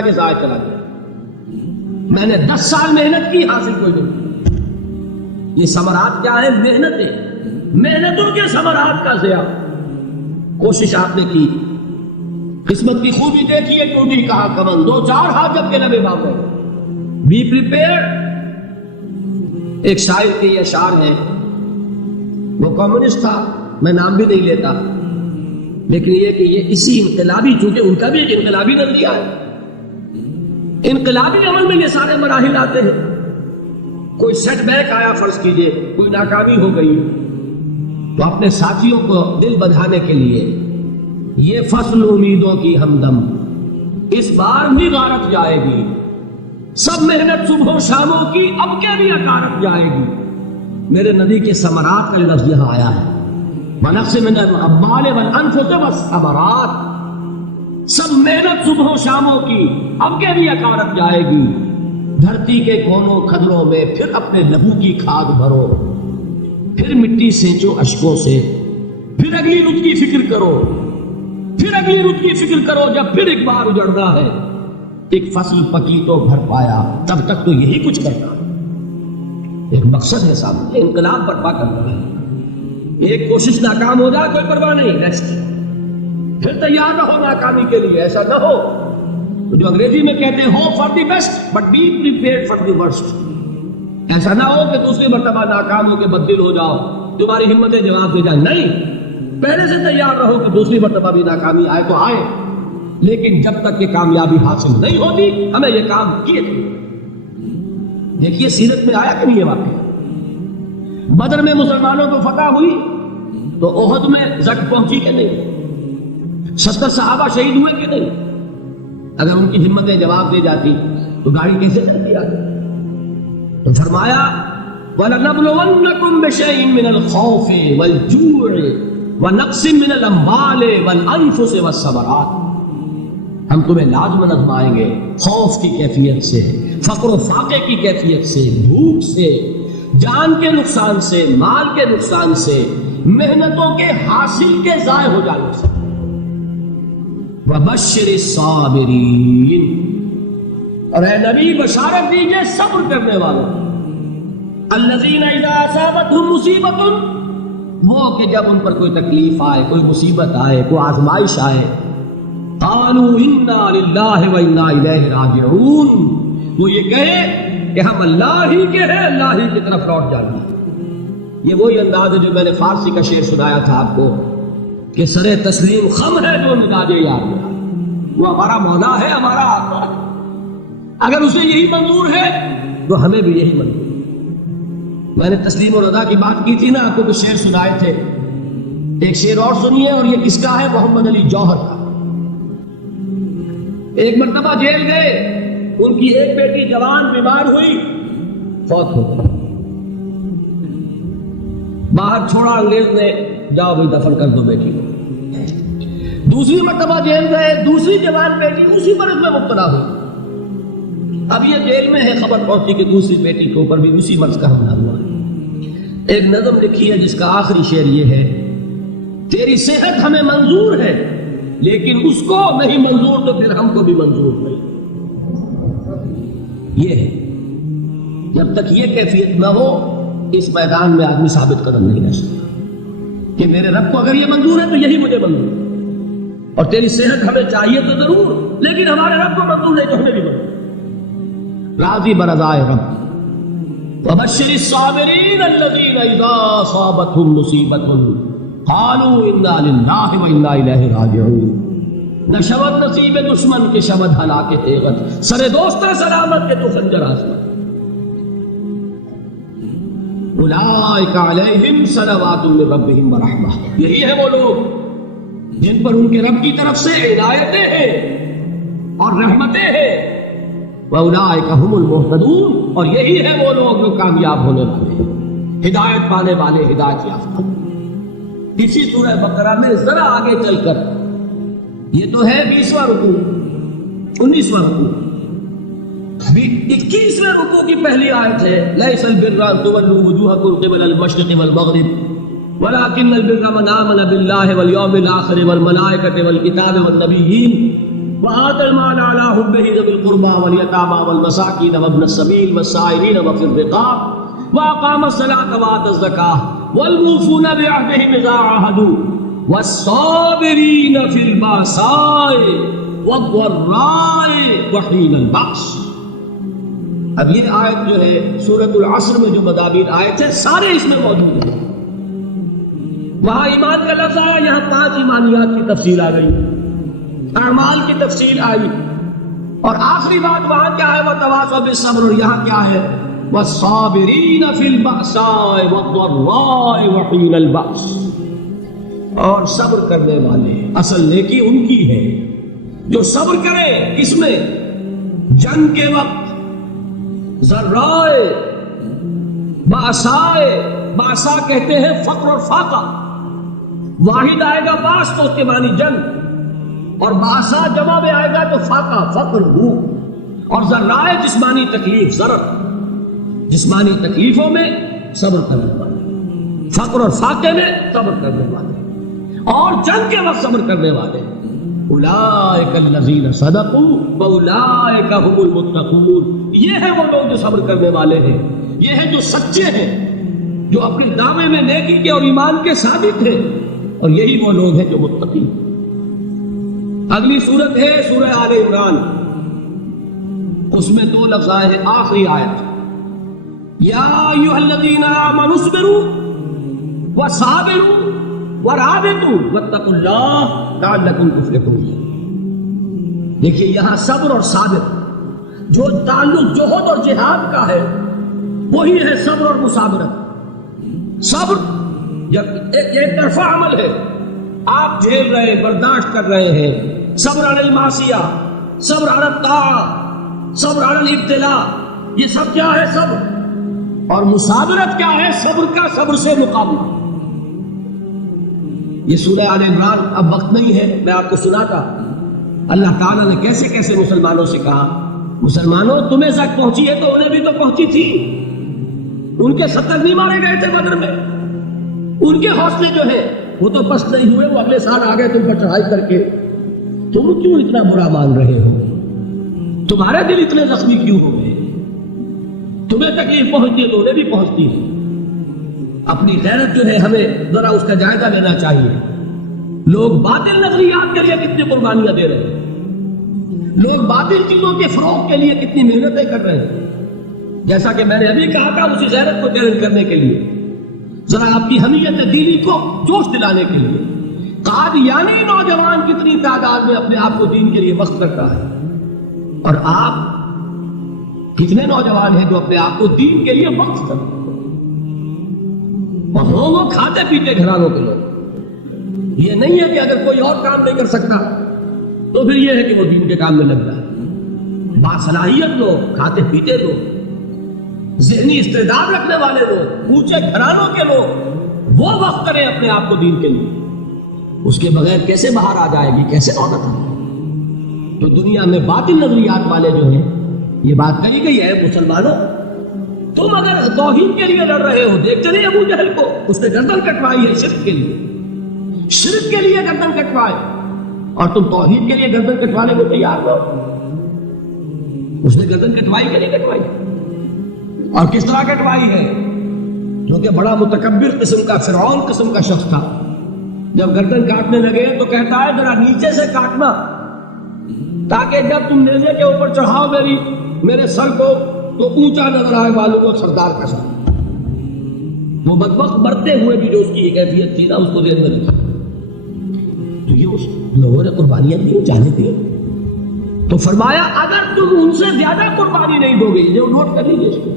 کے ضائع چلا گیا. میں نے 10 سال محنت کی، حاصل کوئی نہیں. یہ ثمرات کیا ہے؟ محنتوں کے ثمرات کا ضیاع. کوشش آپ نے کی، قسمت کی خوبی دیکھیے، ٹوٹی کہاں کمن، 2-4 ہاتھ جب کے لبے باب ہے. Be prepare. ایک شاعر کے یہ اشعار ہیں، وہ کمیونسٹ تھا، میں نام بھی نہیں لیتا، لیکن یہ کہ یہ اسی انقلابی، چونکہ ان کا بھی ایک انقلابی نظریہ ہے، انقلابی عمل میں یہ سارے مراحل آتے ہیں. کوئی سیٹ بیک آیا، فرض کیجئے کوئی ناکامی ہو گئی، تو اپنے ساتھیوں کو دل بڑھانے کے لیے یہ فصل امیدوں کی ہمدم اس بار بھی غارت جائے گی، سب محنت صبح و شاموں کی اب کے بھی اکارت جائے گی. میرے نبی کے ثمرات کا لفظ یہاں آیا ہے، بنقص من الاموال والانفس والثمرات. سب محنت صبح و شاموں کی اب کے بھی اکارت جائے گی. دھرتی کے کونوں کھدروں میں پھر اپنے لہو کی کھاد بھرو، پھر مٹی سینچو اشکوں سے، پھر اگلی رت کی فکر کرو، پھر اگلی رت کی فکر کرو. جب پھر ایک بار اجڑنا ہے، ایک فصل پکی تو بھر پایا، تب تک تو یہی کچھ کرنا. ایک مقصد ہے سامنے، انقلاب برپا کرنا ہے. ایک کوشش ناکام ہو جائے کوئی پرواہ نہیں، ریسٹ. پھر تیار رہو ناکامی کے لیے. ایسا نہ ہو جو انگریزی میں کہتے ہیں hope for the best but be prepared for the worst. ایسا نہ ہو کہ دوسری مرتبہ ناکام ہو کے بددل ہو جاؤ، تمہاری ہمتیں جواب دے جائیں. نہیں، پہلے سے تیار رہو کہ دوسری مرتبہ بھی ناکامی آئے تو آئے، لیکن جب تک کہ کامیابی حاصل نہیں ہوتی ہمیں یہ کام کیے تھے. دیکھیے سیرت میں آیا کہ نہیں یہ واقعہ. بدر میں مسلمانوں کو فتح ہوئی تو احد میں زخم پہنچی کہ نہیں؟ 70 صحابہ شہید ہوئے کہ نہیں؟ اگر ان کی ہمتیں جواب دے جاتی تو گاڑی کیسے چلتی آگے؟ تو فرمایا وَلَنَبْلُوَنَّكُمْ بِشَيْءٍ مِّنَ الْخَوْفِ وَالْجُوعِ وَنَقْصٍ مِّنَ الْأَمْوَالِ وَالْأَنفُسِ وَالثَّمَرَاتِ. ہم تمہیں لازماً آزمائیں گے، خوف کی کیفیت سے، فقر و فاقے کی کیفیت سے، بھوک سے، جان کے نقصان سے، مال کے نقصان سے، محنتوں کے حاصل کے ضائع ہو جانے سے. وَبَشِّرِ الصَّابِرِينَ. اور اے نبی بشارت دیجئے صبر کرنے والوں. الَّذِينَ إِذَا أَصَابَتْهُمْ مُصِيبَةٌ، وہ کہ جب ان پر کوئی تکلیف آئے، کوئی مصیبت آئے، کوئی آزمائش آئے، قالوا انا للہ وانا الیہ راجعون، وہ یہ کہے کہ ہم اللہ ہی کے ہیں، اللہ ہی کی طرف لوٹ جائیں گے. یہ وہی انداز ہے جو میں نے فارسی کا شعر سنایا تھا آپ کو کہ سر تسلیم خم ہے جو مزاج یار میرا. وہ ہمارا مولا ہے، ہمارا آقا ہے. اگر اسے یہی منظور ہے تو ہمیں بھی یہی منظور ہے. میں نے تسلیم و رضا کی بات کی تھی نا، آپ کو کچھ شعر سنائے تھے. ایک شعر اور سنیے، اور یہ کس کا ہے؟ محمد علی جوہر کا. ایک مرتبہ جیل گئے، ان کی ایک بیٹی جوان بیمار ہوئی، فوت ہو گئی. باہر چھوڑا انگریز نے، جاؤ بھائی دفن کر دو بیٹی کو. دوسری مرتبہ جیل گئے، دوسری جوان بیٹی اسی مرض میں مبتلا ہوئی. اب یہ جیل میں ہے، خبر پہنچی کہ دوسری بیٹی کے اوپر بھی اسی مرض کا حملہ ہوا ہے. ایک نظم لکھی ہے جس کا آخری شعر یہ ہے: تیری صحت ہمیں منظور ہے لیکن اس کو نہیں منظور تو پھر ہم کو بھی منظور نہیں. یہ ہے، جب تک یہ کیفیت نہ ہو اس میدان میں آدمی ثابت قدم نہیں رہ سکتا کہ میرے رب کو اگر یہ منظور ہے تو یہی مجھے منظور ہے. اور تیری صحت ہمیں چاہیے تو ضرور، لیکن ہمارے رب کو منظور ہے تو ہمیں بھی منظور. راضی برضائے رب. وَبَشِّرِ الصَّابِرِينَ الَّذِينَ إِذَا أَصَابَتْهُمْ مُصِيبَةٌ قالوا انا للہ وانا الیہ راجعون. نہ شود نصیب دشمن کے شود ہلاک تیغت، سر دوست سلامت کے تو خنجر آسمان. اولئک علیہم صلوات من ربہم ورحمہ. یہی ہے وہ لوگ جن پر ان کے رب کی طرف سے عنایتیں ہیں اور رحمتیں ہیں. واولئک هم المہتدون. اور یہی ہے وہ لوگ جو کامیاب ہونے والے ہیں، ہدایت پانے والے، ہدایت یافتہ. اسی سورہ بقرہ میں ذرا آگے چل کر، یہ تو ہے 20واں رکوع، 19واں رکوع، 21ویں رکوع کی پہلی آیت ہے: لیس البر ان تولوا وجوہکم قبل المشرق والمغرب ولکن البر من آمن باللہ والیوم الآخر والملائکۃ والکتاب والنبیین وآتى المال على حبه ذوي القربى واليتامى والمساكين وابن السبيل والسائلين وفي الرقاب وأقام الصلاة وآتى الزكاة والموفون بعهدهم إذا عاهدوا والصابرين في البأساء والضراء وحين البأس. اب یہ آیت جو ہے سورۃ العصر میں جو مضامین آیت ہے سارے اس میں موجود ہیں. وہاں ایمان کا لفظ آیا, یہاں 5 ایمانیات کی تفصیل آ گئی, اعمال کی تفصیل آئی, اور آخری بات وہاں کیا ہے وتواصوا بالصبر, اور یہاں کیا ہے والصابرین فی البأساء والضراء وحین البأس, اور صبر کرنے والے. اصل نیکی ان کی ہے جو صبر کرے اس میں جنگ کے وقت, ذرائے بأسائے, بأسا کہتے ہیں فقر اور فاقہ, واحد آئے گا باس تو اس کے معنی جنگ, اور بأسا جمع میں آئے گا تو فاقہ فقر ہو, اور ذرائے جسمانی تکلیف, ضرر جسمانی تکلیفوں میں صبر کرنے والے, فقر اور فاقے میں صبر کرنے والے, اور جنگ کے وقت صبر کرنے والے. اولئک الذین صدقوا واولئک هم المتقون, یہ ہے وہ لوگ جو صبر کرنے والے ہیں, یہ ہے جو سچے ہیں, جو اپنے دعوے میں نیکی کے اور ایمان کے ثابت ہیں, اور یہی وہ لوگ ہیں جو متقی. اگلی صورت ہے سورہ آل عمران, اس میں 2 لفظ آئے ہیں آخری آیت, یا ایھا الذین آمنوا اصبروا وصابروا ورابطوا واتقوا اللہ لعلکم تفلحون. دیکھیے یہاں صبر اور صابر جو تعلق جہد اور جہاد کا ہے وہی ہے صبر اور مصابرت. صبر ایک طرفہ عمل ہے, آپ جھیل رہے ہیں, برداشت کر رہے ہیں, صبر علی المعصیہ, صبر علی الطاعہ, صبر علی الابتلاء, یہ سب کیا ہے صبر. اور مصابرت کیا ہے صبر کا صبر سے مقابلہ. یہ سورہ آل عمران, اب وقت نہیں ہے, میں آپ کو سناتا اللہ تعالیٰ نے کیسے کیسے مسلمانوں سے کہا, مسلمانوں تمہیں تک پہنچی ہے تو انہیں بھی تو پہنچی تھی. ان کے 70 نہیں مارے گئے تھے بدر میں, ان کے حوصلے جو ہے وہ تو پست نہیں ہوئے, وہ اگلے سال آ گئے تم پر چڑھائی کر کے. تم کیوں اتنا برا مان رہے ہو, تمہارے دل اتنے زخمی کیوں ہوئے, تمہیں تکلیف پہنچتی ہے تو انہیں بھی پہنچتی ہے. اپنی غیرت جو ہے ہمیں ذرا اس کا جائزہ لینا چاہیے. لوگ باطل نظریات کے لیے کتنی قربانیاں دے رہے ہیں, لوگ باطل چیزوں کے فروغ کے لیے کتنی محنتیں کر رہے ہیں. جیسا کہ میں نے ابھی کہا تھا, اسی غیرت کو چیلنج کرنے کے لیے, ذرا آپ کی حمیت دینی کو جوش دلانے کے لیے, قادیانی نوجوان کتنی تعداد میں اپنے آپ کو دین کے لیے وقف کرتا ہے, اور آپ کتنے نوجوان ہیں جو اپنے آپ کو دین کے لیے وقف کرتے ہیں. وہ کھاتے پیتے گھرانوں کے لوگ. یہ نہیں ہے کہ اگر کوئی اور کام نہیں کر سکتا تو پھر یہ ہے کہ وہ دین کے کام میں لگ رہا ہے. باصلاحیت لوگ, کھاتے پیتے لوگ, ذہنی استعداد رکھنے والے لوگ, اونچے گھرانوں کے لوگ, وہ وقت کریں اپنے آپ کو دین کے لیے. اس کے بغیر کیسے باہر آ جائے گی, کیسے عورت آئے گی. تو دنیا میں باطل نظریات والے جو ہیں, یہ بات کہی گئی ہے مسلمانوں تم اگر توحید کے لیے لڑ رہے ہو, دیکھتے نہیں ابو جہل کو, اس نے گردن کٹوائی ہے شرک کے لیے, شرک کے لیے گردن کٹوائے, اور تم توحید کے لیے گردن کٹوانے کو تیار ہو. اس نے گردن کٹوائی کہ نہیں کٹوائی, اور کس طرح کٹوائی ہے, کیونکہ بڑا متکبر قسم کا, فرعون قسم کا شخص تھا. جب گردن کاٹنے لگے تو کہتا ہے ذرا نیچے سے کاٹنا, تاکہ جب تم نیزے کے اوپر چڑھاؤ میرے سر کو تو اونچا نظر آئے والوں کو سردار کا سر. وہ بدبخت مرتے ہوئے بھی جو اس کی ایک کیفیت تھی نا, اس کو ذہن میں رکھی. تو یہ اس لوگوں نے قربانیاں دی, جانے دی. تو فرمایا اگر تم ان سے زیادہ قربانی نہیں دو گے, جو نوٹ کر لیجیے اس کو,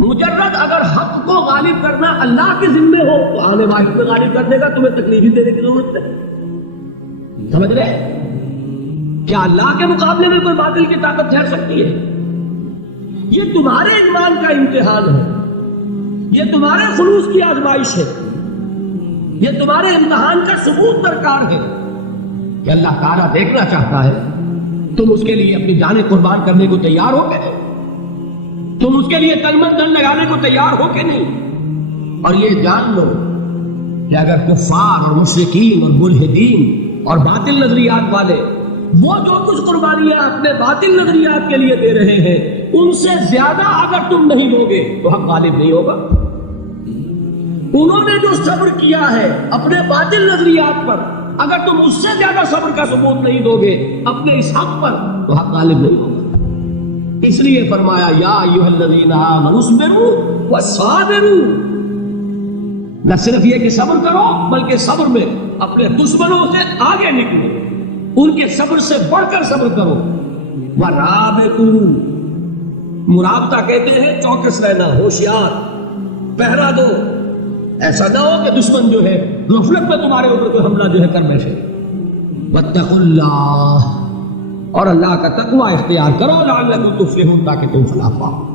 مجرد اگر حق کو غالب کرنا اللہ کے ذمے ہو تو آنے واحد میں غالب کرنے کا تمہیں تکلیف دینے کی ضرورت ہے. سمجھ رہے کیا اللہ کے مقابلے میں کوئی باطل کی طاقت ٹھہر سکتی ہے؟ یہ تمہارے ایمان کا امتحان ہے, یہ تمہارے خلوص کی آزمائش ہے, یہ تمہارے امتحان کا ثبوت درکار ہے کہ اللہ تعالیٰ دیکھنا چاہتا ہے تم اس کے لیے اپنی جانیں قربان کرنے کو تیار ہو کہ نہیں, تم اس کے لیے تن من دھن لگانے کو تیار ہو کہ نہیں. اور یہ جان لو کہ اگر کفار اور مشرکین اور ملحدین اور باطل نظریات والے وہ جو کچھ قربانیاں اپنے باطل نظریات کے لیے دے رہے ہیں ان سے زیادہ اگر تم نہیں دو گے تو حق غالب نہیں ہوگا۔ انہوں نے جو صبر کیا ہے اپنے باطل نظریات پر، اگر تم اس سے زیادہ صبر کا ثبوت نہیں دو گے اپنے اس حق پر تو حق غالب نہیں ہوگا۔ اس لیے فرمایا یا ایھا الذین آمنوا اصبروا وصابروا، نہ صرف یہ کہ صبر کرو بلکہ صبر میں اپنے دشمنوں سے آگے نکلو، ان کے صبر سے بڑھ کر صبر کرو۔ ورابطوا، مرابطہ کہتے ہیں چوکس رہنا، ہوشیار، پہرا دو، ایسا نہ ہو کہ دشمن جو ہے غفلت میں تمہارے اوپر کوئی حملہ جو ہے کر بیٹھے۔ واتقوا اللہ، اور اللہ کا تقوی اختیار کرو لعلکم تفلحون، تاکہ تم فلاح پاؤ۔